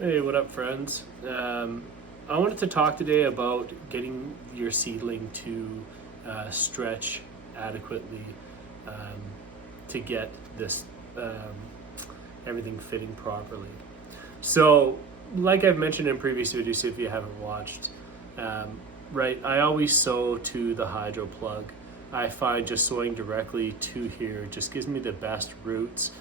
Hey, what up, friends? I wanted to talk today about getting your seedling to stretch adequately um, to get this everything fitting properly. So, like I've mentioned in previous videos, if you haven't watched, right, I always sow to the hydro plug. I find just sowing directly to here just gives me the best roots.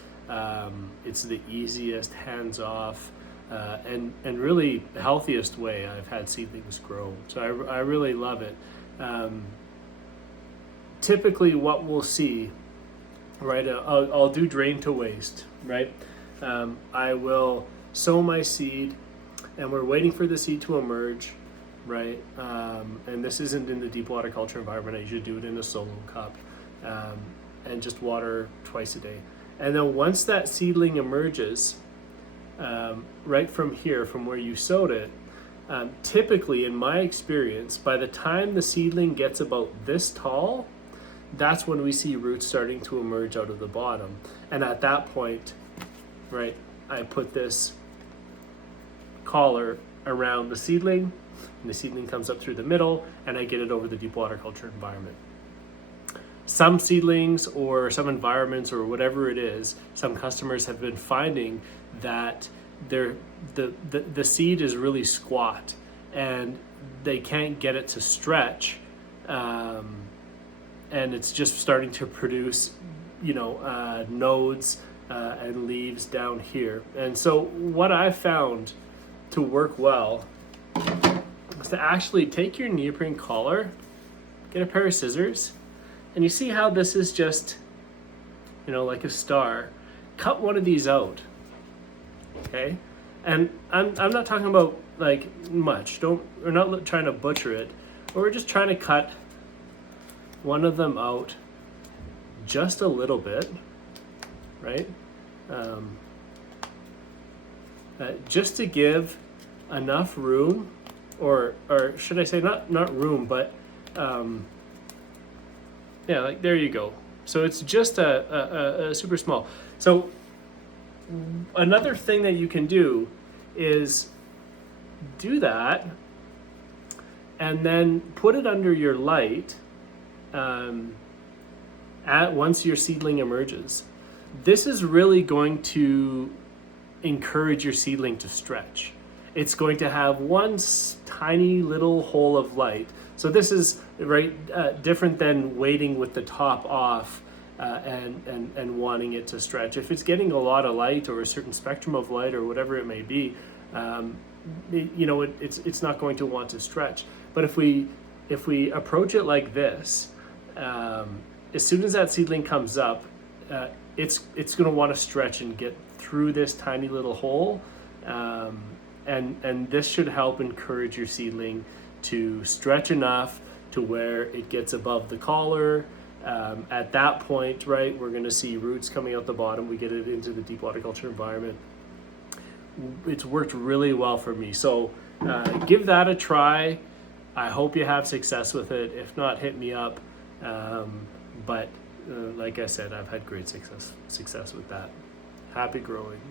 It's the easiest, hands off, and really healthiest way I've had seedlings grow. So I really love it. Um, Typically, what we'll see, right? I'll do drain to waste, right? I will sow my seed, and we're waiting for the seed to emerge, right? And this isn't in the deep water culture environment. I usually do it in a solo cup, and just water twice a day. And then once that seedling emerges, right from here, from where you sowed it, typically, in my experience, by the time the seedling gets about this tall, that's when we see roots starting to emerge out of the bottom. And at that point, right, I put this collar around the seedling, and the seedling comes up through the middle, and I get it over the deep water culture environment. Some seedlings or some environments or whatever it is, some customers have been finding that the seed is really squat and they can't get it to stretch, and it's just starting to produce, nodes and leaves down here. And so what I found to work well is to actually take your neoprene collar, get a pair of scissors, and you see how this is just, like a star. Cut one of these out, okay? And I'm not talking about like much. We're not trying to butcher it, but we're just trying to cut one of them out just a little bit, right? Just to give enough room, or should I say not room, but yeah, like there you go. So it's just a super small. So another thing that you can do is do that and then put it under your light once your seedling emerges. This is really going to encourage your seedling to stretch. It's going to have one tiny little hole of light. So this is different than waiting with the top off and wanting it to stretch. If it's getting a lot of light or a certain spectrum of light or whatever it may be, it's not going to want to stretch. But if we approach it like this, as soon as that seedling comes up, it's going to want to stretch and get through this tiny little hole, and this should help encourage your seedling to stretch enough to where it gets above the collar. At that point, right, we're going to see roots coming out the bottom. We get it into the deep water culture environment. It's worked really well for me. So give that a try. I hope you have success with it. If not, hit me up. But like I said, I've had great success with that. Happy growing.